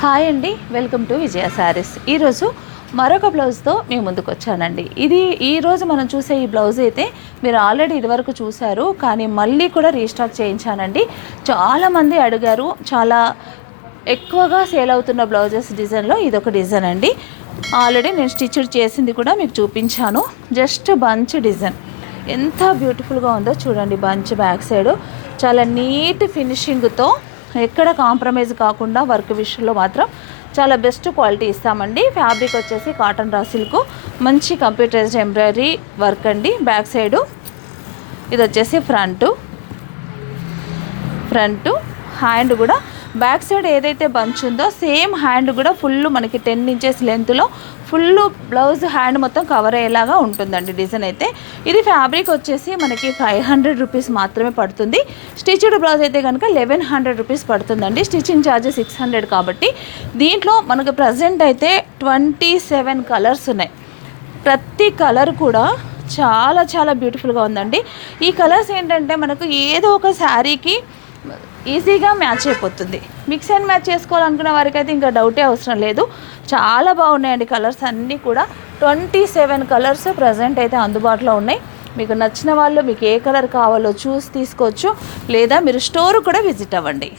Hi అండి, welcome to విజయ శారీస్. ఈరోజు మరొక బ్లౌజ్తో మేము ముందుకు వచ్చానండి. ఈరోజు మనం చూసే ఈ బ్లౌజ్ అయితే మీరు ఆల్రెడీ ఇదివరకు చూశారు, కానీ మళ్ళీ కూడా రీస్టాక్ చేయించానండి. చాలామంది అడిగారు. చాలా ఎక్కువగా సేల్ అవుతున్న బ్లౌజెస్ డిజైన్లో ఇదొక డిజైన్ అండి. ఆల్రెడీ నేను స్టిచ్ చేసింది కూడా మీకు చూపించాను. జస్ట్ బంచ్ డిజైన్ ఎంత బ్యూటిఫుల్గా ఉందో చూడండి. బంచ్ బ్యాక్ సైడ్ చాలా నీట్ ఫినిషింగ్తో, ఎక్కడ కాంప్రమైజ్ కాకుండా వర్క్ విషయంలో మాత్రం చాలా బెస్ట్ క్వాలిటీ ఇస్తామండి. ఫ్యాబ్రిక్ వచ్చేసి కాటన్ రా సిల్క్, మంచి కంప్యూటరైజ్డ్ ఎంబ్రాయిడరీ వర్క్ అండి. బ్యాక్ సైడు ఇది వచ్చేసి ఫ్రంట్ హ్యాండ్ కూడా బ్యాక్ సైడ్ ఏదైతే బంచ్ ఉందో సేమ్ హ్యాండ్ కూడా ఫుల్ మనకి 10 ఇంచెస్ లెంత్లో ఫుల్ బ్లౌజ్ హ్యాండ్ మొత్తం కవర్ అయ్యేలాగా ఉంటుందండి డిజైన్ అయితే. ఇది ఫ్యాబ్రిక్ వచ్చేసి మనకి 500 రూపీస్ మాత్రమే పడుతుంది. స్టిచ్డ్ బ్లౌజ్ అయితే కనుక 1100 రూపీస్ పడుతుందండి. స్టిచ్చింగ్ ఛార్జ్ 600 కాబట్టి దీంట్లో మనకు ప్రజెంట్ అయితే 27 కలర్స్ ఉన్నాయి. ప్రతి కలర్ కూడా చాలా చాలా బ్యూటిఫుల్గా ఉందండి. ఈ కలర్స్ ఏంటంటే మనకు ఏదో ఒక శారీకి ఈజీగా మ్యాచ్ అయిపోతుంది. మిక్స్ అండ్ మ్యాచ్ చేసుకోవాలనుకున్న వారికి అయితే ఇంకా డౌటే అవసరం లేదు. చాలా బాగున్నాయండి కలర్స్ అన్నీ కూడా. 27 కలర్స్ ప్రజెంట్ అయితే అందుబాటులో ఉన్నాయి. మీకు నచ్చిన వాళ్ళు మీకు ఏ కలర్ కావాలో చూసి తీసుకోవచ్చు, లేదా మీరు స్టోర్ కూడా విజిట్ అవ్వండి.